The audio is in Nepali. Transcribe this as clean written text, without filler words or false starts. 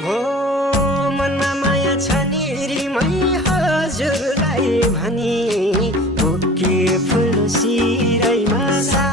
हो मनमा माया छ नि मै हजुरलाई भनी बुके फुल सिरैमा सा